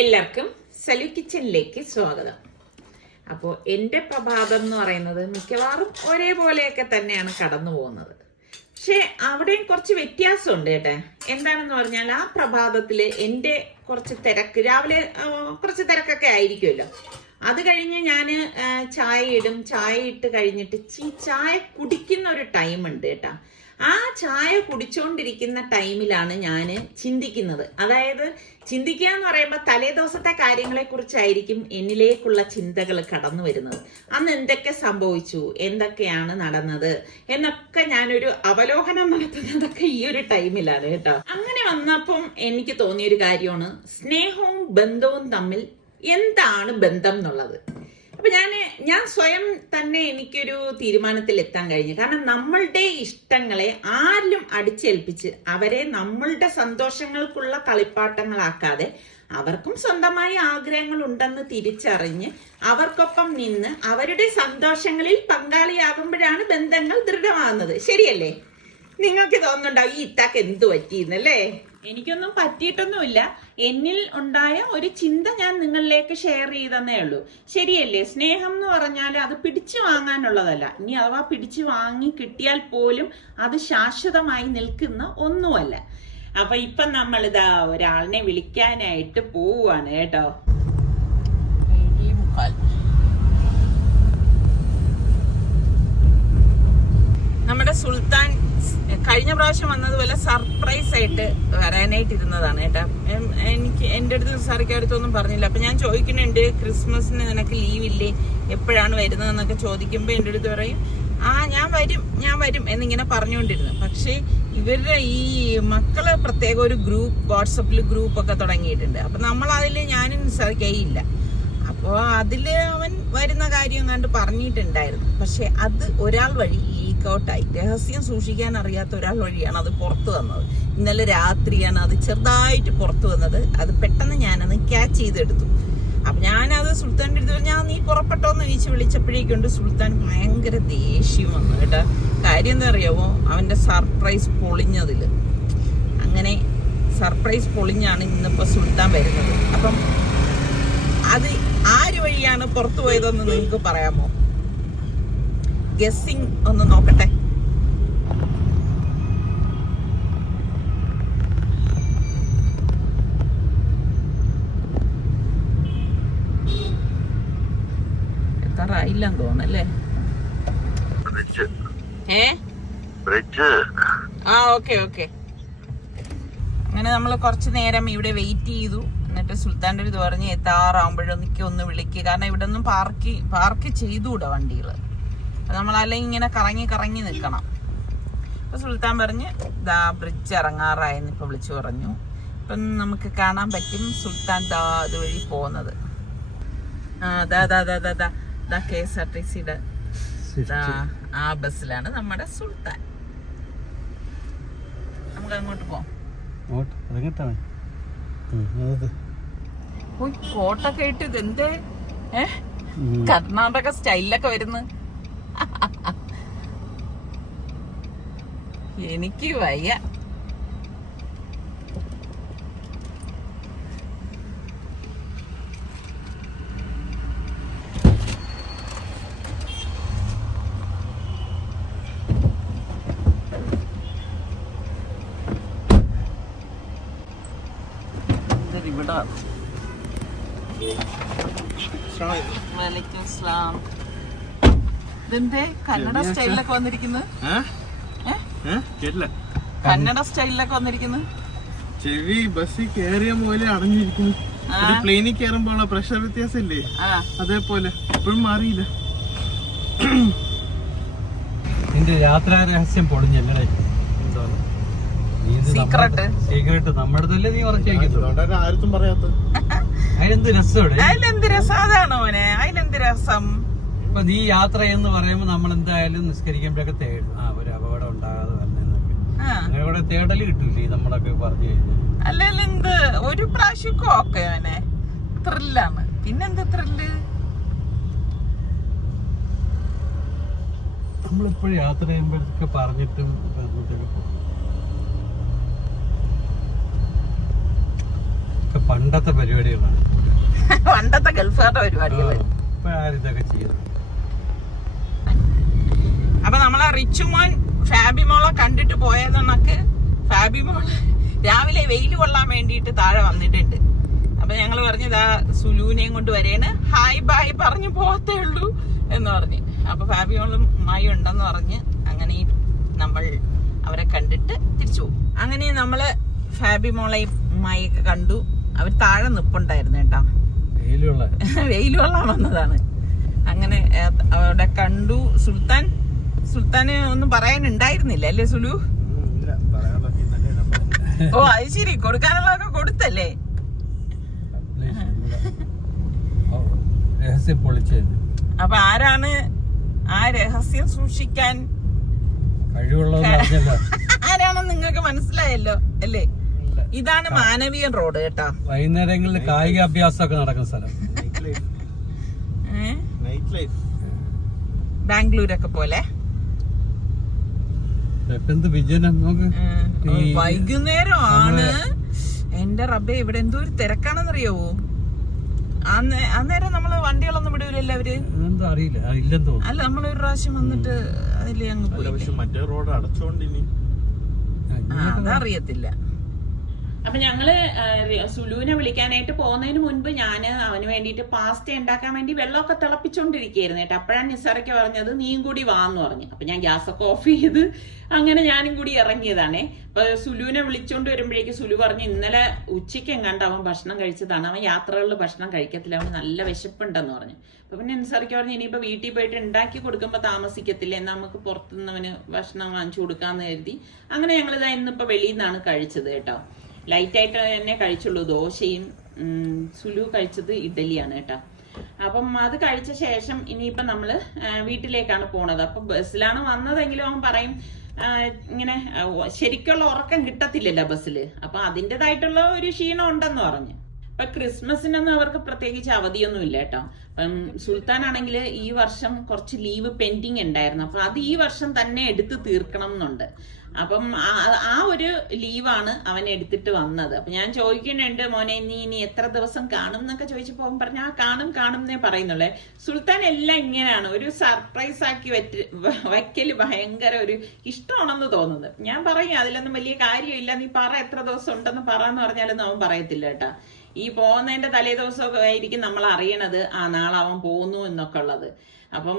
എല്ലാവർക്കും സലു കിച്ചണിലേക്ക് സ്വാഗതം. അപ്പോൾ എൻ്റെ പ്രഭാതം എന്ന് പറയുന്നത് മിക്കവാറും ഒരേപോലെയൊക്കെ തന്നെയാണ് കടന്നു പോകുന്നത്. പക്ഷെ അവിടെയും കുറച്ച് വ്യത്യാസമുണ്ട് കേട്ടെ. എന്താണെന്ന് പറഞ്ഞാൽ ആ പ്രഭാതത്തിൽ എൻ്റെ കുറച്ച് തിരക്ക്, രാവിലെ കുറച്ച് തിരക്കൊക്കെ ആയിരിക്കുമല്ലോ. അത് കഴിഞ്ഞ് ഞാൻ ചായ ഇടും. ചായ ഇട്ട് കഴിഞ്ഞിട്ട് ചായ കുടിക്കുന്ന ഒരു ടൈമുണ്ട് കേട്ടോ. ആ ചായ കുടിച്ചുകൊണ്ടിരിക്കുന്ന ടൈമിലാണ് ഞാൻ ചിന്തിക്കുന്നത്. അതായത് ചിന്തിക്കുക എന്ന് പറയുമ്പോൾ തലേ ദിവസത്തെ കാര്യങ്ങളെ കുറിച്ചായിരിക്കും എന്നിലേക്കുള്ള ചിന്തകൾ കടന്നു വരുന്നത്. അന്ന് എന്തൊക്കെ സംഭവിച്ചു, എന്തൊക്കെയാണ് നടന്നത് എന്നൊക്കെ ഞാനൊരു അവലോകനം നടത്തുന്നതൊക്കെ ഈ ഒരു ടൈമിലാണ് കേട്ടോ. അങ്ങനെ വന്നപ്പം എനിക്ക് തോന്നിയൊരു കാര്യമാണ് സ്നേഹവും ബന്ധവും തമ്മിൽ എന്താണ് ബന്ധം എന്നുള്ളത്. അപ്പൊ ഞാൻ സ്വയം തന്നെ എനിക്കൊരു തീരുമാനത്തിൽ എത്താൻ കഴിഞ്ഞു. കാരണം നമ്മളുടെ ഇഷ്ടങ്ങളെ ആരിലും അടിച്ചേൽപ്പിച്ച് അവരെ നമ്മളുടെ സന്തോഷങ്ങൾക്കുള്ള കളിപ്പാട്ടങ്ങളാക്കാതെ അവർക്കും സ്വന്തമായ ആഗ്രഹങ്ങൾ ഉണ്ടെന്ന് തിരിച്ചറിഞ്ഞ് അവർക്കൊപ്പം നിന്ന് അവരുടെ സന്തോഷങ്ങളിൽ പങ്കാളിയാകുമ്പോഴാണ് ബന്ധങ്ങൾ ദൃഢമാകുന്നത്. ശരിയല്ലേ? നിങ്ങൾക്ക് തോന്നുന്നുണ്ടാവും ഈ ഇത്താക്ക് എന്തു പറ്റിയെന്നല്ലേ? എനിക്കൊന്നും പറ്റിയിട്ടൊന്നുമില്ല. എന്നിൽ ഉണ്ടായ ഒരു ചിന്ത ഞാൻ നിങ്ങളിലേക്ക് ഷെയർ ചെയ്തെന്നേ ഉള്ളൂ. ശരിയല്ലേ? സ്നേഹം എന്ന് പറഞ്ഞാൽ അത് പിടിച്ചു വാങ്ങാനുള്ളതല്ല. ഇനി അഥവാ പിടിച്ചു വാങ്ങി കിട്ടിയാൽ പോലും അത് ശാശ്വതമായി നിൽക്കുന്ന ഒന്നുമല്ല. അപ്പൊ ഇപ്പൊ നമ്മളിതാ ഒരാളിനെ വിളിക്കാനായിട്ട് പോവാണ് കേട്ടോ. നമ്മുടെ സുൽത്താൻ കഴിഞ്ഞ പ്രാവശ്യം വന്നതുപോലെ സർപ്രൈസ് ആയിട്ട് വരാനായിട്ട് ഇരുന്നതാണ് കേട്ടോ. എൻ്റെ അടുത്ത് സാറിക്ക് അടുത്തൊന്നും പറഞ്ഞില്ല. അപ്പൊ ഞാൻ ചോദിക്കുന്നുണ്ട്, ക്രിസ്മസിന് നിനക്ക് ലീവില്ലേ, എപ്പോഴാണ് വരുന്നതെന്നൊക്കെ ചോദിക്കുമ്പോൾ എൻ്റെ അടുത്ത് പറയും ഞാൻ വരും എന്നിങ്ങനെ പറഞ്ഞുകൊണ്ടിരുന്നു. പക്ഷെ ഇവരുടെ ഈ മക്കള് പ്രത്യേക ഒരു ഗ്രൂപ്പ്, വാട്സപ്പിൽ ഗ്രൂപ്പൊക്കെ തുടങ്ങിയിട്ടുണ്ട്. അപ്പൊ നമ്മൾ അതിൽ ഞാനും സാറിക്കയില്ല. അപ്പോൾ അതില് അവൻ വരുന്ന കാര്യം കണ്ട് പറഞ്ഞിട്ടുണ്ടായിരുന്നു. പക്ഷെ അത് ഒരാൾ വഴി ലീക്കൗട്ടായി. രഹസ്യം സൂക്ഷിക്കാൻ അറിയാത്ത ഒരാൾ വഴിയാണ് അത് പുറത്തു വന്നത്. ഇന്നലെ രാത്രിയാണ് അത് ചെറുതായിട്ട് പുറത്തു വന്നത്. അത് പെട്ടെന്ന് ഞാനത് ക്യാച്ച് ചെയ്തെടുത്തു. അപ്പൊ ഞാനത് സുൽത്താൻ്റെ അടുത്ത് നീ പുറപ്പെട്ടോന്ന് ചോദിച്ച് വിളിച്ചപ്പോഴേക്കുണ്ട് സുൽത്താൻ ഭയങ്കര ദേഷ്യം വന്നു കേട്ടോ. കാര്യം എന്താ അറിയാമോ? അവന്റെ സർപ്രൈസ് പൊളിഞ്ഞതില്. അങ്ങനെ സർപ്രൈസ് പൊളിഞ്ഞാണ് ഇന്നിപ്പോ സുൽത്താൻ വരുന്നത്. അപ്പം അത് ആര് വഴിയാണ് പുറത്തു പോയതെന്ന് നിങ്ങൾക്ക് പറയാമോ? ഗസ്സിങ് ഒന്ന് നോക്കട്ടെ. എത്താറായില്ലെന്ന് തോന്നല്ലേ? ഓക്കെ. അങ്ങനെ നമ്മൾ കുറച്ചു നേരം ഇവിടെ വെയിറ്റ് ചെയ്തു. എന്നിട്ട് സുൽത്താൻ്റെ അടുത്ത് പറഞ്ഞ് എത്താറാകുമ്പോഴൊന്നിക്ക് ഒന്ന് വിളിക്കുക. കാരണം ഇവിടെ ഒന്നും പാർക്ക് ചെയ്തുകൂടാ വണ്ടികൾ. നമ്മളല്ലെങ്കിൽ ഇങ്ങനെ കറങ്ങി നിൽക്കണം. അപ്പൊ സുൽത്താൻ പറഞ്ഞ് ദാ ബ്രിഡ്ജ് ഇറങ്ങാറായെന്ന് ഇപ്പൊ വിളിച്ചു പറഞ്ഞു. ഇപ്പം നമുക്ക് കാണാൻ പറ്റും സുൽത്താൻ ദാ അതുവഴി പോകുന്നത്. KSRTCയുടെ ആ ബസ്സിലാണ് നമ്മുടെ സുൽത്താൻ. നമുക്ക് അങ്ങോട്ട് പോവാം. കോട്ടൊക്കെ ഇട്ട് ഇതെന്തേ കർണാടക സ്റ്റൈലിലൊക്കെ വരുന്നു. എനിക്ക് വയ്യ. ഇവിടെ ഇതെന്തേ കന്നഡ സ്റ്റൈലിലൊക്കെ വന്നിരിക്കുന്നത്? കന്നഡ സ്റ്റൈലിലൊക്കെ വന്നിരിക്കുന്നു. ചെവി ബസ്സിൽ കയറിയ പോലെ അടഞ്ഞിരിക്കുന്നു. പ്ലെയിനിൽ കയറുമ്പോൾ പ്രഷർ വ്യത്യാസം ഇല്ലേ, അതേപോലെ ഇപ്പോഴും മാറിയില്ല. നിന്റെ യാത്രാ രഹസ്യം പൊളിഞ്ഞല്ലേ? സീക്രട്ട് നമ്മുടെ നീ ആരും പറയാത്ത അതിനെന്ത് രസം? അതിലെന്ത് രസം? അതാണ് മോനെ, അതിലെന്ത് രസം? ഇപ്പൊ നീ യാത്ര എന്ന് പറയുമ്പോ നമ്മൾ എന്തായാലും നിസ്കരിക്കുമ്പോഴൊക്കെ തേടും ഒരു അപകടം ഉണ്ടാകാതെ വരണമെന്നൊക്കെ. അങ്ങനെ ഇവിടെ തേടല് കിട്ടൂലേ നമ്മളൊക്കെ പറഞ്ഞു കഴിഞ്ഞാൽ? അല്ലെങ്കിൽ എന്ത് ഒരു പ്രാവശ്യമൊക്കെ ഓക്കെ മോനെ, ത്രില്ലാണ്. പിന്നെന്ത് ത്രില്ല്? നമ്മളിപ്പോഴും യാത്ര ചെയ്യുമ്പോഴൊക്കെ പറഞ്ഞിട്ടും പണ്ട് പണ്ടത്തെ പരിപാടികളാണ്. പണ്ടത്തെ ഗൾഫുകാരുടെ പരിപാടികൾ. ഇപ്പൊ ആരും ഇതൊക്കെ ചെയ്യുന്നു. അപ്പൊ നമ്മളെ റിച്ചുമോൻ ഫാബിമോളെ കണ്ടിട്ട് പോയതെന്നൊക്കെ ഫാബിമോള് രാവിലെ വെയിൽ കൊള്ളാൻ വേണ്ടിയിട്ട് താഴെ വന്നിട്ടുണ്ട്. അപ്പൊ ഞങ്ങള് പറഞ്ഞതാ സുലൂനെയും കൊണ്ട് വരേണ്, ഹായ് ബായ് പറഞ്ഞു പോകത്തേ ഉള്ളൂ എന്ന് പറഞ്ഞ്. അപ്പൊ ഫാബിമോളും ഉമ്മായി ഉണ്ടെന്ന് പറഞ്ഞ് അങ്ങനെ നമ്മൾ അവരെ കണ്ടിട്ട് തിരിച്ചു പോകും. അങ്ങനെ നമ്മള് ഫാബിമോളെയും ഉമ്മായിയൊക്കെ കണ്ടു. അവർ താഴെ നിപ്പുണ്ടായിരുന്നു കേട്ടോ, വെയിൽ കൊള്ളാൻ വന്നതാണ്. അങ്ങനെ അവിടെ കണ്ടു. സുൽത്താന് ഒന്നും പറയാനുണ്ടായിരുന്നില്ല അല്ലേ സുലു? ഓ അത് ശരി, കൊടുക്കാനുള്ളതൊക്കെ കൊടുത്തല്ലേ? അപ്പൊ ആരാണ് ആ രഹസ്യം സൂക്ഷിക്കാൻ ആരാണെന്ന് നിങ്ങൾക്ക് മനസ്സിലായല്ലോ അല്ലേ? ഇതാണ് മാനവീയൻ റോഡ് കേട്ടോ. വൈകുന്നേരങ്ങളിൽ കായിക അഭ്യാസമൊക്കെ നടക്കുന്ന സ്ഥലം. ബാംഗ്ലൂരൊക്കെ പോലെ. വൈകുന്നേരം ആണ് എന്റെ റബ്ബെ, ഇവിടെ എന്തോ ഒരു തിരക്കാണെന്നറിയാവോ? അന്നേരം നമ്മള് വണ്ടികളൊന്നും വിടൂലല്ലോ അവര്. അല്ല, നമ്മളൊരു പ്രാവശ്യം വന്നിട്ട് അതില് അങ്ങ് പോയി. അതറിയത്തില്ല. അപ്പൊ ഞങ്ങള് സുലുവിനെ വിളിക്കാനായിട്ട് പോകുന്നതിന് മുൻപ് ഞാന് അവന് വേണ്ടിയിട്ട് പാസ്ത ഉണ്ടാക്കാൻ വേണ്ടി വെള്ളമൊക്കെ തിളപ്പിച്ചോണ്ടിരിക്കുകയായിരുന്നു കേട്ടോ. അപ്പോഴാണ് നിസാറൊക്കെ പറഞ്ഞത് നീയും കൂടി വാന്ന് പറഞ്ഞു. അപ്പൊ ഞാൻ ഗ്യാസൊക്കെ ഓഫ് ചെയ്ത് അങ്ങനെ ഞാനും കൂടി ഇറങ്ങിയതാണേ. അപ്പൊ സുലുവിനെ വിളിച്ചോണ്ട് വരുമ്പോഴേക്ക് സുലു പറഞ്ഞു ഇന്നലെ ഉച്ചയ്ക്ക് എങ്ങാണ്ട് അവൻ ഭക്ഷണം കഴിച്ചതാണ്, അവൻ യാത്രകളിൽ ഭക്ഷണം കഴിക്കത്തില്ല, അവന് നല്ല വിശപ്പുണ്ടെന്ന് പറഞ്ഞു. അപ്പൊ പിന്നെ നിസാറൊക്കെ പറഞ്ഞു ഇനിയിപ്പോ വീട്ടിൽ പോയിട്ട് ഉണ്ടാക്കി കൊടുക്കുമ്പോ താമസിക്കത്തില്ല, എന്നാ നമുക്ക് പുറത്തുനിന്ന് അവന് ഭക്ഷണം വാങ്ങിച്ചു കൊടുക്കാന്ന് കരുതി അങ്ങനെ ഞങ്ങളിതാ ഇന്നിപ്പോ വെളിയിൽ നിന്നാണ് കഴിച്ചത് കേട്ടോ. ലൈറ്റായിട്ട് തന്നെ കഴിച്ചുള്ളൂ. ദോശയും സുലു കഴിച്ചത് ഇഡലിയാണ് കേട്ടോ. അപ്പം അത് കഴിച്ച ശേഷം ഇനിയിപ്പൊ നമ്മള് വീട്ടിലേക്കാണ് പോണത്. അപ്പൊ ബസ്സിലാണ് വന്നതെങ്കിലും അവൻ പറയും ഇങ്ങനെ ശരിക്കുള്ള ഉറക്കം കിട്ടത്തില്ലല്ലോ ബസ്സില്, അപ്പൊ അതിൻ്റെതായിട്ടുള്ള ഒരു ക്ഷീണം ഉണ്ടെന്ന് പറഞ്ഞു. അപ്പൊ ക്രിസ്മസിനൊന്നും അവർക്ക് പ്രത്യേകിച്ച് അവധിയൊന്നും ഇല്ല കേട്ടോ. അപ്പം സുൽത്താൻ ആണെങ്കിൽ ഈ വർഷം കുറച്ച് ലീവ് പെൻഡിങ് ഉണ്ടായിരുന്നു, അപ്പൊ അത് ഈ വർഷം തന്നെ എടുത്ത് തീർക്കണം എന്നുണ്ട്. അപ്പം ആ ഒരു ലീവാണ് അവൻ എടുത്തിട്ട് വന്നത്. അപ്പൊ ഞാൻ ചോദിക്കുന്നുണ്ട് മോനെ നീ ഇനി എത്ര ദിവസം കാണും എന്നൊക്കെ ചോദിച്ചപ്പോ അവൻ പറഞ്ഞ കാണും എന്നേ പറയുന്നുള്ളേ. സുൽത്താൻ എല്ലാം ഇങ്ങനെയാണ്, ഒരു സർപ്രൈസ് ആക്കി വയ്ക്കല് ഭയങ്കര ഒരു ഇഷ്ടമാണെന്ന് തോന്നുന്നത്. ഞാൻ പറയും അതിലൊന്നും വലിയ കാര്യമില്ല, നീ പറ എത്ര ദിവസം ഉണ്ടെന്ന് പറയാന്ന് പറഞ്ഞാലൊന്നും അവൻ പറയത്തില്ല കേട്ടാ. ഈ പോകുന്നതിന്റെ തലേ ദിവസമൊക്കെ ആയിരിക്കും നമ്മൾ അറിയണത് നാളെ അവൻ പോകുന്നു എന്നൊക്കെ ഉള്ളത്. അപ്പം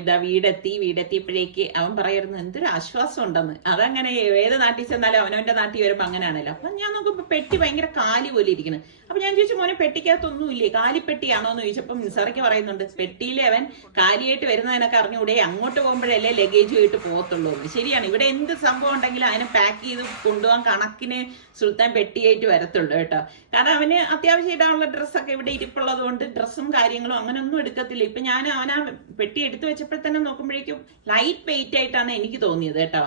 ഇതാ വീടെത്തിയപ്പോഴേക്ക് അവൻ പറയായിരുന്നു എന്തൊരു ആശ്വാസം ഉണ്ടെന്ന്. അതങ്ങനെ ഏത് നാട്ടിൽ ചെന്നാലും അവനവന്റെ നാട്ടിൽ വരുമ്പോ അങ്ങനെയാണല്ലോ. അപ്പൊ ഞാൻ നോക്കുമ്പോ പെട്ടി ഭയങ്കര കാലി പോലെ ഇരിക്കണം. അപ്പൊ ഞാൻ ചോദിച്ചു മോനെ പെട്ടിക്കകത്തൊന്നും ഇല്ലേ, കാലിപ്പെട്ടിയാണോ എന്ന് ചോദിച്ചപ്പം നിസാറയ്ക്ക് പറയുന്നുണ്ട് പെട്ടിയിലെ അവൻ കാലിയായിട്ട് വരുന്നതിനൊക്കെ അറിഞ്ഞുകൂടെ, അങ്ങോട്ട് പോകുമ്പോഴല്ലേ ലഗേജുമായിട്ട് പോകത്തുള്ളൂ. ശരിയാണ്, ഇവിടെ എന്ത് സംഭവം ഉണ്ടെങ്കിലും അതിനെ പാക്ക് ചെയ്ത് കൊണ്ടുപോകാൻ കണക്കിന് സുൽത്താൻ പെട്ടിയായിട്ട് വരത്തുള്ളൂ കേട്ടോ. കാരണം അവന് അത്യാവശ്യം ഇടാനുള്ള ഡ്രസ്സൊക്കെ ഇവിടെ ഇരിപ്പുള്ളത് കൊണ്ട് ഡ്രസ്സും കാര്യങ്ങളും അങ്ങനെ ഒന്നും എടുക്കത്തില്ല. ഇപ്പൊ ഞാൻ അവനാ പെട്ടി എടുത്തു വെച്ചപ്പോൾ തന്നെ നോക്കുമ്പോഴേക്കും ലൈറ്റ് വെയിറ്റ് ആയിട്ടാണ് എനിക്ക് തോന്നിയത് കേട്ടോ.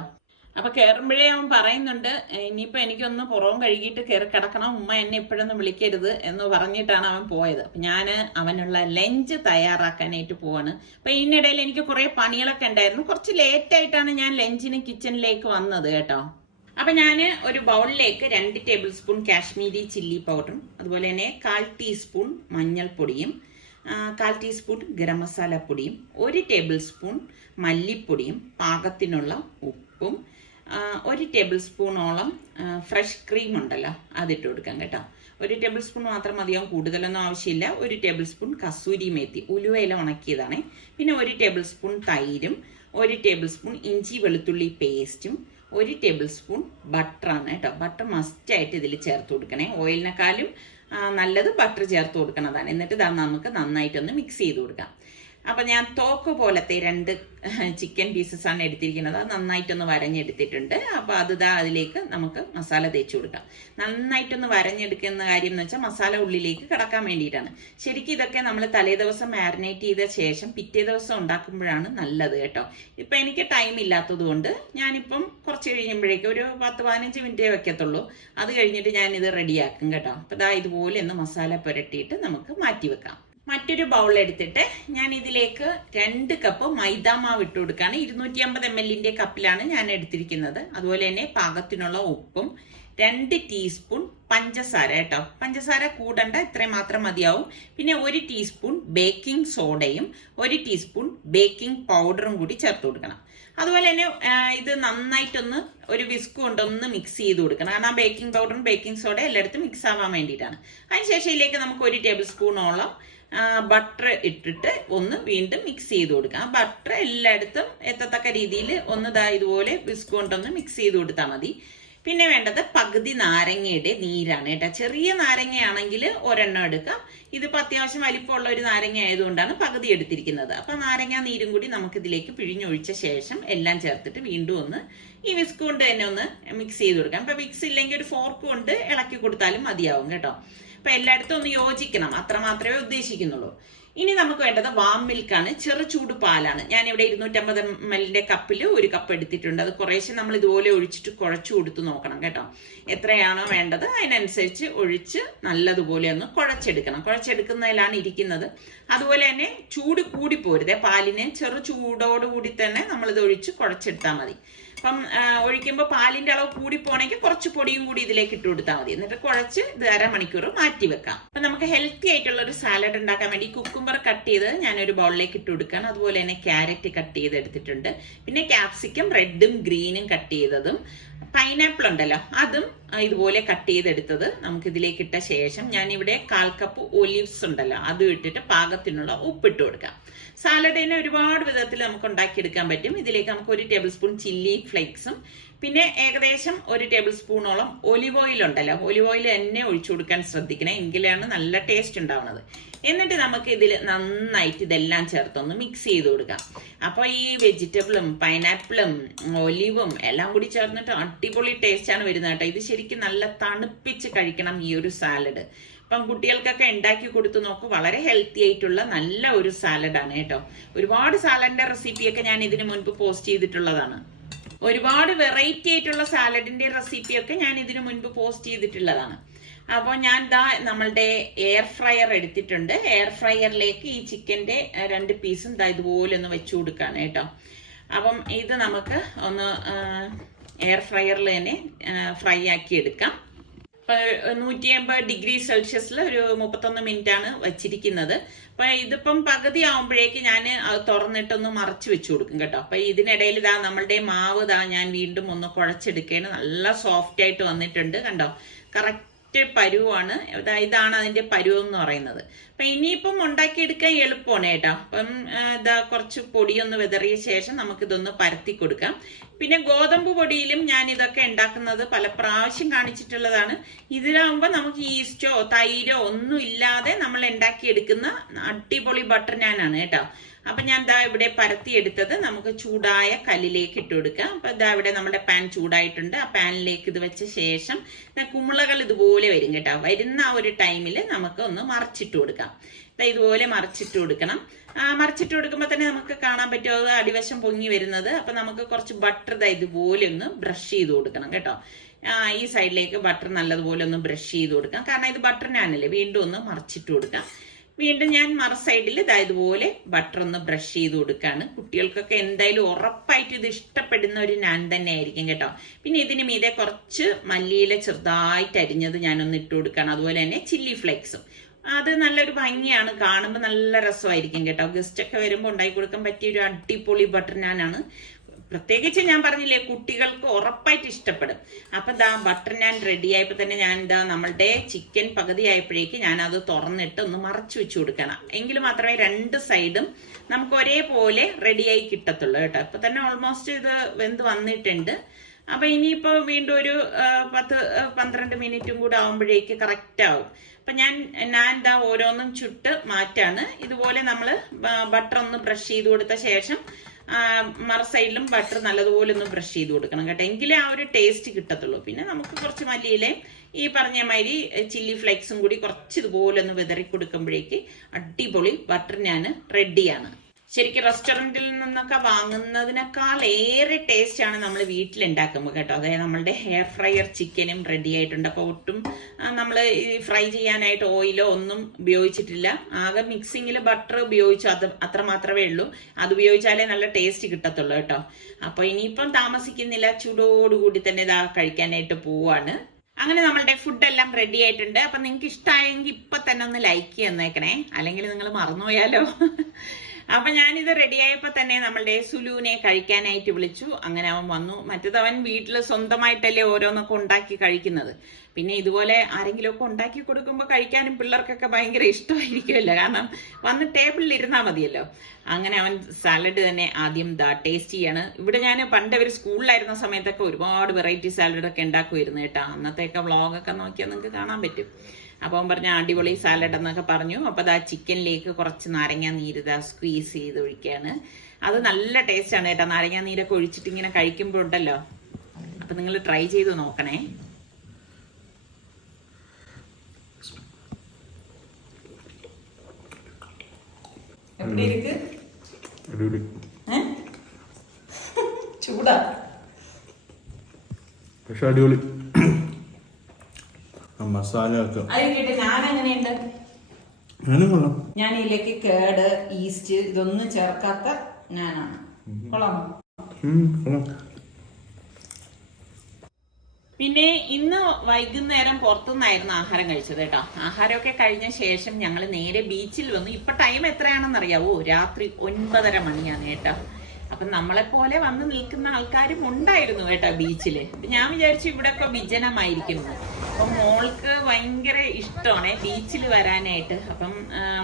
അപ്പൊ കയറുമ്പോഴേ അവൻ പറയുന്നുണ്ട് ഇനിയിപ്പോ എനിക്കൊന്ന് പുറവും കഴുകിയിട്ട് കയറി കിടക്കണം, ഉമ്മ എന്നെ എപ്പോഴൊന്നും വിളിക്കരുത് എന്ന് പറഞ്ഞിട്ടാണ് അവൻ പോയത്. അപ്പൊ ഞാന് അവനുള്ള ലഞ്ച് തയ്യാറാക്കാനായിട്ട് പോവാണ്. അപ്പൊ ഇതിനിടയിൽ എനിക്ക് കുറെ പണികളൊക്കെ ഉണ്ടായിരുന്നു. കുറച്ച് ലേറ്റ് ആയിട്ടാണ് ഞാൻ ലഞ്ചിന് കിച്ചണിലേക്ക് വന്നത് കേട്ടോ. അപ്പൊ ഞാൻ ഒരു ബൗളിലേക്ക് 2 ടേബിൾ സ്പൂൺ കാശ്മീരി ചില്ലി പൗഡറും അതുപോലെ തന്നെ 1/4 ടീസ്പൂൺ മഞ്ഞൾപ്പൊടിയും 1/4 ടീസ്പൂൺ ഗരം മസാല പൊടിയും 1 ടേബിൾ സ്പൂൺ മല്ലിപ്പൊടിയും പാകത്തിനുള്ള ഉപ്പും 1 ടേബിൾ സ്പൂണോളം ഫ്രഷ് ക്രീം ഉണ്ടല്ലോ അതിട്ട് കൊടുക്കാം കേട്ടോ. 1 ടേബിൾ സ്പൂൺ മാത്രം മതിയാവും, കൂടുതലൊന്നും ആവശ്യമില്ല. 1 ടേബിൾ സ്പൂൺ കസൂരി മേത്തി ഉലുവയില ഉണക്കിയതാണ്. പിന്നെ 1 ടേബിൾ സ്പൂൺ തൈരും 1 ടേബിൾ സ്പൂൺ ഇഞ്ചി വെളുത്തുള്ളി പേസ്റ്റും 1 ടേബിൾ സ്പൂൺ ബട്ടറാണ് കേട്ടോ. ബട്ടർ മസ്റ്റ് ആയിട്ട് ഇതിൽ ചേർത്ത് കൊടുക്കണേ. ഓയിലിനെക്കാളും നല്ലത് ബട്ടർ ചേർത്ത് കൊടുക്കണതാണ്. എന്നിട്ട് ഇതാ നമുക്ക് നന്നായിട്ടൊന്ന് മിക്സ് ചെയ്ത് കൊടുക്കാം. അപ്പൊ ഞാൻ തോക്ക് പോലത്തെ 2 ചിക്കൻ പീസസ് ആണ് എടുത്തിരിക്കുന്നത്. അത് നന്നായിട്ടൊന്ന് വരഞ്ഞെടുത്തിട്ടുണ്ട്. അപ്പൊ അതിലേക്ക് നമുക്ക് മസാല തേച്ച് കൊടുക്കാം. നന്നായിട്ടൊന്ന് വരഞ്ഞെടുക്കുന്ന കാര്യം എന്ന് വെച്ചാൽ മസാല ഉള്ളിലേക്ക് കിടക്കാൻ വേണ്ടിയിട്ടാണ്. ശരിക്കും ഇതൊക്കെ നമ്മൾ തലേ ദിവസം മാരിനേറ്റ് ചെയ്ത ശേഷം പിറ്റേ ദിവസം ഉണ്ടാക്കുമ്പോഴാണ് നല്ലത് കേട്ടോ. ഇപ്പൊ എനിക്ക് ടൈം ഇല്ലാത്തത് കൊണ്ട് ഞാനിപ്പം കുറച്ച് കഴിയുമ്പോഴേക്കും ഒരു 10-15 മിനിറ്റേ വെക്കത്തുള്ളൂ. അത് കഴിഞ്ഞിട്ട് ഞാൻ ഇത് റെഡിയാക്കും കേട്ടോ. അപ്പൊ ഇതുപോലെ ഒന്ന് മസാല പുരട്ടിയിട്ട് നമുക്ക് മാറ്റി വെക്കാം. മറ്റൊരു ബൗൾ എടുത്തിട്ട് ഞാൻ ഇതിലേക്ക് 2 കപ്പ് മൈദാമാവ് ഇട്ട് കൊടുക്കുകയാണ്. 250 ml കപ്പിലാണ് ഞാൻ എടുത്തിരിക്കുന്നത്. അതുപോലെ തന്നെ പാകത്തിനുള്ള ഉപ്പും 2 ടീസ്പൂൺ പഞ്ചസാര കേട്ടോ. പഞ്ചസാര കൂടണ്ട, ഇത്രയും മാത്രം മതിയാവും. പിന്നെ 1 ടീസ്പൂൺ ബേക്കിംഗ് സോഡയും 1 ടീസ്പൂൺ ബേക്കിംഗ് പൗഡറും കൂടി ചേർത്ത് കൊടുക്കണം. അതുപോലെ തന്നെ ഇത് നന്നായിട്ടൊന്ന് ഒരു വിസ്ക് കൊണ്ടൊന്ന് മിക്സ് ചെയ്ത് കൊടുക്കണം. കാരണം ആ ബേക്കിംഗ് പൗഡറും ബേക്കിംഗ് സോഡ എല്ലായിടത്തും മിക്സ് ആവാൻ വേണ്ടിയിട്ടാണ്. അതിനുശേഷം ഇതിലേക്ക് നമുക്ക് 1 ടേബിൾ സ്പൂണോളം ബട്ടർ ഇട്ടിട്ട് ഒന്ന് വീണ്ടും മിക്സ് ചെയ്ത് കൊടുക്കാം. ആ ബട്ടർ എല്ലായിടത്തും എത്തത്തക്ക രീതിയിൽ ഒന്ന് ഇതുപോലെ വിസ്ക് കൊണ്ടൊന്ന് മിക്സ് ചെയ്ത് കൊടുത്താൽ മതി. പിന്നെ വേണ്ടത് പകുതി നാരങ്ങയുടെ നീരാണ് കേട്ടോ. ചെറിയ നാരങ്ങയാണെങ്കിൽ ഒരെണ്ണം എടുക്കാം. ഇതിപ്പോൾ അത്യാവശ്യം വലിപ്പമുള്ള ഒരു നാരങ്ങ ആയതുകൊണ്ടാണ് പകുതി എടുത്തിരിക്കുന്നത്. അപ്പൊ നാരങ്ങ നീരും കൂടി നമുക്ക് ഇതിലേക്ക് പിഴിഞ്ഞൊഴിച്ച ശേഷം എല്ലാം ചേർത്തിട്ട് വീണ്ടും ഒന്ന് ഈ വിസ്ക് കൊണ്ട് തന്നെ ഒന്ന് മിക്സ് ചെയ്ത് കൊടുക്കാം. ഇപ്പൊ മിക്സ് ഇല്ലെങ്കിൽ ഒരു ഫോർക്ക് കൊണ്ട് ഇളക്കി കൊടുത്താലും മതിയാവും കേട്ടോ. അപ്പൊ എല്ലായിടത്തും ഒന്ന് യോജിക്കണം, അത്ര മാത്രമേ ഉദ്ദേശിക്കുന്നുള്ളൂ. ഇനി നമുക്ക് വേണ്ടത് വാം മിൽക്കാണ്, ചെറു ചൂട് പാലാണ്. ഞാനിവിടെ 250 ml കപ്പിൽ 1 കപ്പ് എടുത്തിട്ടുണ്ട്. അത് കുറേശ്ശെ നമ്മൾ ഇതുപോലെ ഒഴിച്ചിട്ട് കുഴച്ചു കൊടുത്ത് നോക്കണം കേട്ടോ. എത്രയാണോ വേണ്ടത് അതിനനുസരിച്ച് ഒഴിച്ച് നല്ലതുപോലെ ഒന്ന് കുഴച്ചെടുക്കണം. കുഴച്ചെടുക്കുന്നതിലാണ് ഇരിക്കുന്നത്. അതുപോലെ തന്നെ ചൂട് കൂടി പോരുതേ, പാലിന് ചെറു ചൂടോടുകൂടി തന്നെ നമ്മളിത് ഒഴിച്ച് കുഴച്ചെടുത്താൽ മതി. അപ്പം ഒഴിക്കുമ്പോൾ പാലിന്റെ അളവ് കൂടി പോണെങ്കിൽ കുറച്ച് പൊടിയും കൂടി ഇതിലേക്ക് ഇട്ട് കൊടുത്താൽ മതി. എന്നിട്ട് കുഴച്ച് ഇത് 1/2 മണിക്കൂർ മാറ്റി വെക്കാം. അപ്പൊ നമുക്ക് ഹെൽത്തി ആയിട്ടുള്ള ഒരു സാലഡ് ഉണ്ടാക്കാൻ വേണ്ടി കുക്കുംബർ കട്ട് ചെയ്ത് ഞാനൊരു ബൗളിലേക്ക് ഇട്ട് കൊടുക്കാം. അതുപോലെ തന്നെ ക്യാരറ്റ് കട്ട് ചെയ്ത് എടുത്തിട്ടുണ്ട്. പിന്നെ ക്യാപ്സിക്കം റെഡും ഗ്രീനും കട്ട് ചെയ്തതും, പൈനാപ്പിൾ ഉണ്ടല്ലോ അതും ഇതുപോലെ കട്ട് ചെയ്തെടുത്തത് നമുക്ക് ഇതിലേക്ക് ഇട്ട ശേഷം ഞാനിവിടെ 1/4 കപ്പ് ഒലിവ്സ് ഉണ്ടല്ലോ അതും ഇട്ടിട്ട് പാകത്തിനുള്ള ഉപ്പിട്ട് കൊടുക്കാം. സാലഡിനെ ഒരുപാട് വിധത്തിൽ നമുക്ക് ഉണ്ടാക്കിയെടുക്കാൻ പറ്റും. ഇതിലേക്ക് നമുക്ക് 1 ടേബിൾ സ്പൂൺ ചില്ലി ഫ്ലേക്സും പിന്നെ ഏകദേശം 1 ടേബിൾ സ്പൂണോളം ഒലിവ് ഓയിൽ ഉണ്ടല്ലോ, ഒലിവ് ഓയിൽ തന്നെ ഒഴിച്ചു കൊടുക്കാൻ ശ്രദ്ധിക്കണേ, എങ്കിലാണ് നല്ല ടേസ്റ്റ് ഉണ്ടാവുന്നത്. എന്നിട്ട് നമുക്ക് ഇതിൽ നന്നായിട്ട് ഇതെല്ലാം ചേർത്തൊന്ന് മിക്സ് ചെയ്ത് കൊടുക്കാം. അപ്പോൾ ഈ വെജിറ്റബിളും പൈനാപ്പിളും ഒലിവും എല്ലാം കൂടി ചേർന്നിട്ട് അടിപൊളി ടേസ്റ്റാണ് വരുന്നത് കേട്ടോ. ഇത് ശരിക്കും നല്ല തണുപ്പിച്ച് കഴിക്കണം ഈ ഒരു സാലഡ്. അപ്പം കുട്ടികൾക്കൊക്കെ ഉണ്ടാക്കി കൊടുത്തു നോക്കൂ. വളരെ ഹെൽത്തി ആയിട്ടുള്ള നല്ല ഒരു സാലഡാണ് കേട്ടോ. ഒരുപാട് സാലഡിന്റെ റെസിപ്പിയൊക്കെ ഞാൻ ഇതിനു മുൻപ് പോസ്റ്റ് ചെയ്തിട്ടുള്ളതാണ്. ഒരുപാട് വെറൈറ്റി ആയിട്ടുള്ള സാലഡിന്റെ റെസിപ്പിയൊക്കെ ഞാൻ ഇതിനു മുൻപ് പോസ്റ്റ് ചെയ്തിട്ടുള്ളതാണ്. അപ്പോൾ ഞാൻ നമ്മളുടെ എയർ ഫ്രയർ എടുത്തിട്ടുണ്ട്. എയർ ഫ്രയറിലേക്ക് ഈ ചിക്കന്റെ 2 പീസും ഇതുപോലെ ഒന്ന് വെച്ചു കൊടുക്കാണ് കേട്ടോ. അപ്പം ഇത് നമുക്ക് ഒന്ന് എയർ ഫ്രയറിൽ തന്നെ ഫ്രൈ ആക്കി എടുക്കാം. 180 ഡിഗ്രി സെൽഷ്യസിൽ ഒരു 31 മിനിറ്റ് ആണ് വെച്ചിരിക്കുന്നത്. അപ്പൊ ഇതിപ്പം പകുതി ആവുമ്പോഴേക്ക് ഞാൻ അത് തുറന്നിട്ടൊന്ന് മറച്ചു വെച്ചു കൊടുക്കും കേട്ടോ. അപ്പൊ ഇതിനിടയിൽ നമ്മളുടെ മാവ് ഞാൻ വീണ്ടും ഒന്ന് കുഴച്ചെടുക്കുകയാണ്. നല്ല സോഫ്റ്റ് ആയിട്ട് വന്നിട്ടുണ്ട് കണ്ടോ. കറക്റ്റ് പരുവാണ്. ഇതാണ് അതിന്റെ പരുവം എന്ന് പറയുന്നത്. അപ്പൊ ഇനിയിപ്പം ഉണ്ടാക്കിയെടുക്കാൻ എളുപ്പമാണ് കേട്ടോ. അപ്പം കുറച്ച് പൊടിയൊന്ന് വിതറിയ ശേഷം നമുക്കിതൊന്ന് പരത്തി കൊടുക്കാം. പിന്നെ ഗോതമ്പ് പൊടിയിലും ഞാൻ ഇതൊക്കെ ഉണ്ടാക്കുന്നത് പല പ്രാവശ്യം കാണിച്ചിട്ടുള്ളതാണ്. ഇതിലാവുമ്പോൾ നമുക്ക് ഈസ്റ്റോ തൈരോ ഒന്നും ഇല്ലാതെ നമ്മൾ ഉണ്ടാക്കിയെടുക്കുന്ന അടിപൊളി ബട്ടർ നാനാണ് കേട്ടോ. അപ്പൊ ഞാൻ ഇവിടെ പരത്തിയെടുത്തത് നമുക്ക് ചൂടായ കല്ലിലേക്ക് ഇട്ട് കൊടുക്കാം. അപ്പൊ ഇവിടെ നമ്മുടെ പാൻ ചൂടായിട്ടുണ്ട്. ആ പാനിലേക്ക് ഇത് വെച്ച ശേഷം കുമിളകൾ ഇതുപോലെ വരും കേട്ടോ. വരുന്ന ആ ഒരു ടൈമിൽ നമുക്ക് ഒന്ന് മറിച്ചിട്ട് കൊടുക്കാം. ഇതുപോലെ മറിച്ചിട്ട് കൊടുക്കണം. മറിച്ചിട്ട് കൊടുക്കുമ്പോൾ തന്നെ നമുക്ക് കാണാൻ പറ്റുമോ അത് അടിവശം പൊങ്ങി വരുന്നത്. അപ്പൊ നമുക്ക് കുറച്ച് ബട്ടർ ഇതുപോലെ ഒന്ന് ബ്രഷ് ചെയ്ത് കൊടുക്കണം കേട്ടോ. ഈ സൈഡിലേക്ക് ബട്ടർ നല്ലതുപോലെ ഒന്ന് ബ്രഷ് ചെയ്ത് കൊടുക്കാം. കാരണം ഇത് ബട്ടർ നാനല്ലേ. വീണ്ടും ഒന്ന് മറിച്ചിട്ട് കൊടുക്കാം. വീണ്ടും ഞാൻ മറു സൈഡിൽ ഇതുപോലെ ബട്ടർ ഒന്ന് ബ്രഷ് ചെയ്ത് കൊടുക്കാണ്. കുട്ടികൾക്കൊക്കെ എന്തായാലും ഉറപ്പായിട്ട് ഇത് ഇഷ്ടപ്പെടുന്ന ഒരു നാൻ തന്നെ ആയിരിക്കും കേട്ടോ. പിന്നെ ഇതിന് മീതെ കുറച്ച് മല്ലിയില ചെറുതായിട്ട് അരിഞ്ഞത് ഞാനൊന്ന് ഇട്ട് കൊടുക്കാണ്. അതുപോലെ തന്നെ ചില്ലി ഫ്ലേക്സും. അത് നല്ലൊരു ഭംഗിയാണ്, കാണുമ്പോൾ നല്ല രസമായിരിക്കും കേട്ടോ. ഗസ്റ്റ് ഒക്കെ വരുമ്പോൾ ഉണ്ടാക്കി കൊടുക്കാൻ പറ്റിയ ഒരു അടിപൊളി ബട്ടർ നാനാണ്. പ്രത്യേകിച്ച് ഞാൻ പറഞ്ഞില്ലേ കുട്ടികൾക്ക് ഉറപ്പായിട്ട് ഇഷ്ടപ്പെടും. അപ്പൊ ബട്ടർ നാൻ റെഡി ആയപ്പോ തന്നെ ഞാൻ നമ്മളുടെ ചിക്കൻ പകുതി ആയപ്പോഴേക്ക് ഞാൻ അത് തുറന്നിട്ട് ഒന്ന് മറച്ചു വെച്ചു കൊടുക്കണം. എങ്കിൽ മാത്രമേ 2 സൈഡും നമുക്ക് ഒരേപോലെ റെഡിയായി കിട്ടത്തുള്ളൂ കേട്ടോ. ഇപ്പൊ തന്നെ ഓൾമോസ്റ്റ് ഇത് വെന്ത് വന്നിട്ടുണ്ട്. അപ്പൊ ഇനിയിപ്പോ വീണ്ടും ഒരു 10-12 മിനിറ്റും കൂടെ ആവുമ്പോഴേക്ക് കറക്റ്റ് ആവും. അപ്പൊ ഞാൻ ഓരോന്നും ചുട്ട് മാറ്റാണ്. ഇതുപോലെ നമ്മള് ബട്ടർ ഒന്ന് ബ്രഷ് ചെയ്ത് കൊടുത്ത ശേഷം മറു സൈഡിലും ബട്ടർ നല്ലതുപോലെ ഒന്ന് ബ്രഷ് ചെയ്ത് കൊടുക്കണം കേട്ടോ. എങ്കിലേ ആ ഒരു ടേസ്റ്റ് കിട്ടത്തുള്ളൂ. പിന്നെ നമുക്ക് കുറച്ച് മല്ലിയിലയും ഈ പറഞ്ഞ മാതിരി ചില്ലി ഫ്ലേക്സും കൂടി കുറച്ച് ഇതുപോലെ ഒന്ന് വിതറി കൊടുക്കുമ്പോഴേക്ക് അടിപൊളി ബട്ടർ നാൻ റെഡിയാണ്. ശരിക്കും റെസ്റ്റോറൻറ്റിൽ നിന്നൊക്കെ വാങ്ങുന്നതിനേക്കാൾ ഏറെ ടേസ്റ്റ് ആണ് നമ്മൾ വീട്ടിലുണ്ടാക്കുമ്പോൾ കേട്ടോ. അതായത് നമ്മളുടെ ഹെയർ ഫ്രയർ ചിക്കനും റെഡി ആയിട്ടുണ്ട്. അപ്പോൾ ഒട്ടും നമ്മൾ ഫ്രൈ ചെയ്യാനായിട്ട് ഓയിലോ ഒന്നും ഉപയോഗിച്ചിട്ടില്ല. ആകെ മിക്സിങ്ങിൽ ബട്ടർ ഉപയോഗിച്ചു, അത് അത്ര മാത്രമേ ഉള്ളൂ. അത് ഉപയോഗിച്ചാലേ നല്ല ടേസ്റ്റ് കിട്ടത്തുള്ളൂ കേട്ടോ. അപ്പോൾ ഇനിയിപ്പം താമസിക്കുന്നില്ല, ചൂടോടുകൂടി തന്നെ ഇതാ കഴിക്കാനായിട്ട് പോവാണ്. അങ്ങനെ നമ്മളുടെ ഫുഡെല്ലാം റെഡി ആയിട്ടുണ്ട്. അപ്പം നിങ്ങൾക്ക് ഇഷ്ടമായെങ്കിൽ ഇപ്പം തന്നെ ഒന്ന് ലൈക്ക് ചെയ്തേക്കണേ, അല്ലെങ്കിൽ നിങ്ങൾ മറന്നുപോയാലോ. അപ്പം ഞാനിത് റെഡിയായപ്പോൾ തന്നെ നമ്മളുടെ സുലുവിനെ കഴിക്കാനായിട്ട് വിളിച്ചു. അങ്ങനെ അവൻ വന്നു. മറ്റേത് അവൻ വീട്ടിൽ സ്വന്തമായിട്ടല്ലേ ഓരോന്നൊക്കെ ഉണ്ടാക്കി കഴിക്കുന്നത്. പിന്നെ ഇതുപോലെ ആരെങ്കിലുമൊക്കെ ഉണ്ടാക്കി കൊടുക്കുമ്പോൾ കഴിക്കാനും പിള്ളേർക്കൊക്കെ ഭയങ്കര ഇഷ്ടമായിരിക്കുമല്ലോ, കാരണം വന്ന് ടേബിളിൽ ഇരുന്നാൽ മതിയല്ലോ. അങ്ങനെ അവൻ സാലഡ് തന്നെ ആദ്യം ടേസ്റ്റ് ചെയ്യാണ്. ഇവിടെ ഞാൻ പണ്ട് അവർ സ്കൂളിലായിരുന്ന സമയത്തൊക്കെ ഒരുപാട് വെറൈറ്റി സാലഡൊക്കെ ഉണ്ടാക്കുമായിരുന്നു കേട്ടോ. അന്നത്തെയൊക്കെ വ്ളോഗൊക്കെ നോക്കിയാൽ നിങ്ങൾക്ക് കാണാൻ പറ്റും. അപ്പോൾ അവൻ പറഞ്ഞ അടിപൊളി സാലഡ് എന്നൊക്കെ പറഞ്ഞു. അപ്പോൾ അത് ആ ചിക്കനിലേക്ക് കുറച്ച് നാരങ്ങ നീര് സ്ക്വീസ് ചെയ്ത് ഒഴിക്കുകയാണ്. അത് നല്ല ടേസ്റ്റാണ് കേട്ടോ. നാരങ്ങ നീരൊക്കെ ഒഴിച്ചിട്ട് ഇങ്ങനെ കഴിക്കുമ്പോൾ ഉണ്ടല്ലോ. അപ്പം നിങ്ങൾ ട്രൈ ചെയ്ത് നോക്കണേ. ചൂടാ പക്ഷെ അടിപൊളി മസാല അതിരിക്കട്ടെ. ഞാൻ എങ്ങനെയുണ്ട്? ഞാൻ ഇതിലേക്ക് കേട്, ഈസ്റ്റ് ഇതൊന്നും ചേർക്കാത്ത ഞാനാണ്. കൊള്ളാമോ? പിന്നെ ഇന്ന് വൈകുന്നേരം പുറത്തുനിന്നായിരുന്നു ആഹാരം കഴിച്ചത് കേട്ടോ. ആഹാരമൊക്കെ കഴിഞ്ഞ ശേഷം ഞങ്ങൾ നേരെ ബീച്ചിൽ വന്നു. ഇപ്പൊ ടൈം എത്രയാണെന്ന് അറിയാവോ? രാത്രി 9:30 മണിയാണ് കേട്ടോ. അപ്പൊ നമ്മളെപ്പോലെ വന്ന് നിൽക്കുന്ന ആൾക്കാരും ഉണ്ടായിരുന്നു കേട്ടോ ബീച്ചില്. ഞാൻ വിചാരിച്ചു ഇവിടെയൊക്കെ വിജനമായിരിക്കുന്നു. അപ്പൊ മോൾക്ക് ഭയങ്കര ഇഷ്ടമാണ് ബീച്ചിൽ വരാനായിട്ട്. അപ്പം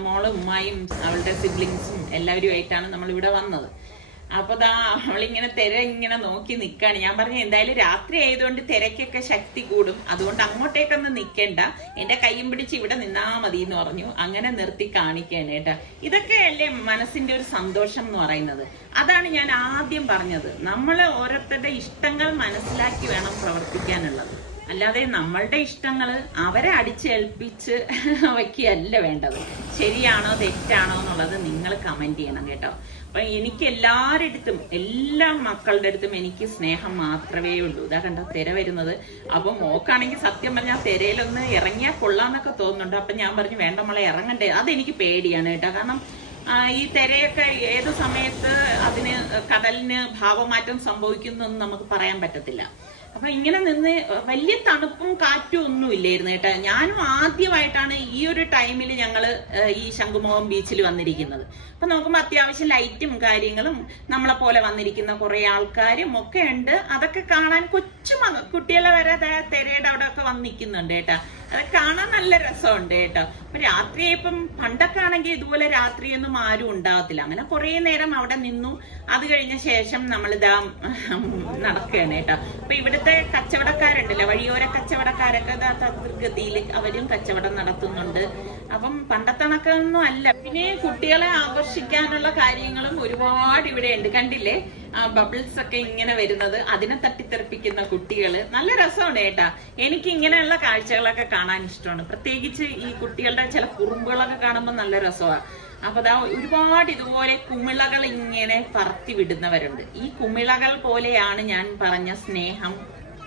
മോള് ഉമ്മായും അവളുടെ സിബ്ലിങ്സും എല്ലാവരുമായിട്ടാണ് നമ്മൾ ഇവിടെ വന്നത്. അപ്പൊ അവളിങ്ങനെ ഇങ്ങനെ നോക്കി നിൽക്കാണ്. ഞാൻ പറഞ്ഞു എന്തായാലും രാത്രി ആയതുകൊണ്ട് തിരക്കൊക്കെ ശക്തി കൂടും, അതുകൊണ്ട് അങ്ങോട്ടേക്കൊന്നും നിൽക്കണ്ട, എന്റെ കൈയും പിടിച്ച് ഇവിടെ നിന്നാ മതി എന്ന് പറഞ്ഞു. അങ്ങനെ നിർത്തി കാണിക്കാനേട്ടാ. ഇതൊക്കെയല്ലേ മനസ്സിന്റെ ഒരു സന്തോഷം എന്ന് പറയുന്നത്. അതാണ് ഞാൻ ആദ്യം പറഞ്ഞത്. നമ്മൾ ഓരോരുത്തരുടെ ഇഷ്ടങ്ങൾ മനസ്സിലാക്കി വേണം പ്രവർത്തിക്കാനുള്ളത്. അല്ലാതെ നമ്മളുടെ ഇഷ്ടങ്ങൾ അവരെ അടിച്ചേൽപ്പിച്ച് വയ്ക്കുകയല്ല വേണ്ടത്. ശരിയാണോ തെറ്റാണോ എന്നുള്ളത് നിങ്ങൾ കമന്റ് ചെയ്യണം കേട്ടോ. അപ്പൊ എനിക്ക് എല്ലാവരുടെ അടുത്തും, എല്ലാ മക്കളുടെ അടുത്തും എനിക്ക് സ്നേഹം മാത്രമേ ഉള്ളൂ. ഇതാ കണ്ടോ തിര വരുന്നത്. അപ്പൊ മോക്കാണെങ്കിൽ സത്യം പറഞ്ഞാൽ തിരയിലൊന്ന് ഇറങ്ങിയാൽ കൊള്ളാന്നൊക്കെ തോന്നുന്നുണ്ട്. അപ്പൊ ഞാൻ പറഞ്ഞു വേണ്ട മോളെ ഇറങ്ങണ്ടേ. അതെനിക്ക് പേടിയാണ് കേട്ടോ. കാരണം ഈ തിരയൊക്കെ ഏത് സമയത്ത് അതിന് കടലിന് ഭാവമാറ്റം സംഭവിക്കുന്നൊന്നും നമുക്ക് പറയാൻ പറ്റത്തില്ല. അപ്പൊ ഇങ്ങനെ നിന്ന് വലിയ തണുപ്പും കാറ്റും ഒന്നും ഇല്ലായിരുന്നു കേട്ടോ. ഞാനും ആദ്യമായിട്ടാണ് ഈ ഒരു ടൈമിൽ ഞങ്ങള് ഈ ശംഖുമുഖം ബീച്ചിൽ വന്നിരിക്കുന്നത്. അപ്പൊ നോക്കുമ്പോ അത്യാവശ്യം ലൈറ്റും കാര്യങ്ങളും നമ്മളെ പോലെ വന്നിരിക്കുന്ന കുറെ ആൾക്കാരും ഒക്കെ ഉണ്ട്. അതൊക്കെ കാണാൻ കുട്ടികളെ വരെ തിരയുടെ അവിടെ ഒക്കെ വന്ന് നിൽക്കുന്നുണ്ട് കേട്ടോ. അതൊക്കെ കാണാൻ നല്ല രസമുണ്ട് കേട്ടോ. അപ്പൊ രാത്രി ഇപ്പം പണ്ടൊക്കെ ആണെങ്കിൽ ഇതുപോലെ രാത്രിയൊന്നും ആരും ഉണ്ടാകത്തില്ല. അങ്ങനെ കുറെ നേരം അവിടെ നിന്നു. അത് കഴിഞ്ഞ ശേഷം നമ്മളിതാ നടക്കുകയാണ് കേട്ടോ. അപ്പൊ ഇവിടുത്തെ കച്ചവടക്കാരുണ്ടല്ലോ, വഴിയോര കച്ചവടക്കാരൊക്കെ ഗതിയിൽ അവരും കച്ചവടം നടത്തുന്നുണ്ട്. അപ്പം പണ്ടത്തെ കണക്കൊന്നും അല്ല. പിന്നെ കുട്ടികളെ ആകർഷിക്കാനുള്ള കാര്യങ്ങളും ഒരുപാട് ഇവിടെ ഉണ്ട്. കണ്ടില്ലേ ബബിൾസ് ഒക്കെ ഇങ്ങനെ വരുന്നത്, അതിനെ തട്ടിത്തെറിപ്പിക്കുന്ന കുട്ടികള്. നല്ല രസമുണ്ട് കേട്ടാ. എനിക്ക് ഇങ്ങനെയുള്ള കാഴ്ചകളൊക്കെ കാണാൻ ഇഷ്ടമാണ്. പ്രത്യേകിച്ച് ഈ കുട്ടികളുടെ ചില കുറുമ്പുകളൊക്കെ കാണുമ്പോൾ നല്ല രസമാണ്. അപ്പൊ ഒരുപാട് ഇതുപോലെ കുമിളകൾ ഇങ്ങനെ പറത്തി വിടുന്നവരുണ്ട്. ഈ കുമിളകൾ പോലെയാണ് ഞാൻ പറഞ്ഞ സ്നേഹം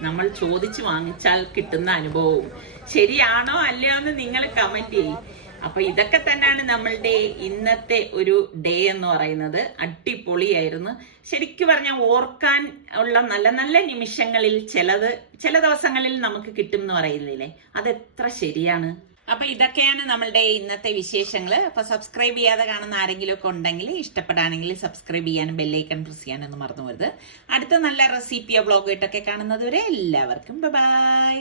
നമ്മൾ ചോദിച്ചു വാങ്ങിച്ചാൽ കിട്ടുന്ന അനുഭവവും. ശരിയാണോ അല്ലയോ എന്ന് നിങ്ങൾ കമന്റ് ചെയ്യും. അപ്പൊ ഇതൊക്കെ തന്നെയാണ് നമ്മളുടെ ഇന്നത്തെ ഒരു ഡേ എന്ന് പറയുന്നത്. അടിപൊളിയായിരുന്നു ശരിക്കും പറഞ്ഞാൽ. ഓർക്കാൻ ഉള്ള നല്ല നല്ല നിമിഷങ്ങളിൽ ചില ദിവസങ്ങളിൽ നമുക്ക് കിട്ടും എന്ന് പറയുന്നില്ലേ, അതെത്ര ശരിയാണ്. അപ്പൊ ഇതൊക്കെയാണ് നമ്മളുടെ ഇന്നത്തെ വിശേഷങ്ങള്. അപ്പൊ സബ്സ്ക്രൈബ് ചെയ്യാതെ കാണുന്ന ആരെങ്കിലും ഒക്കെ ഉണ്ടെങ്കിൽ, ഇഷ്ടപ്പെടാണെങ്കിൽ സബ്സ്ക്രൈബ് ചെയ്യാനും ബെല്ലൈക്കൺ പ്രസ് ചെയ്യാനൊന്നും മറന്നു പോകരുത്. അടുത്ത നല്ല റെസിപ്പിയോ വ്ളോഗോ ഇട്ടൊക്കെ കാണുന്നത് വരെ എല്ലാവർക്കും ബൈ.